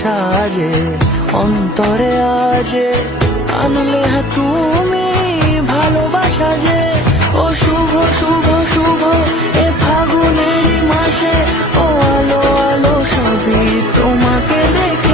সাজে অন্তরে আজে আনলে হ্যাঁ তুমি ভালোবাসা যে। ও শুভ শুভ শুভ এ ফাগুনের মাসে, ও আলো আলো সবই তোমাকে দেখে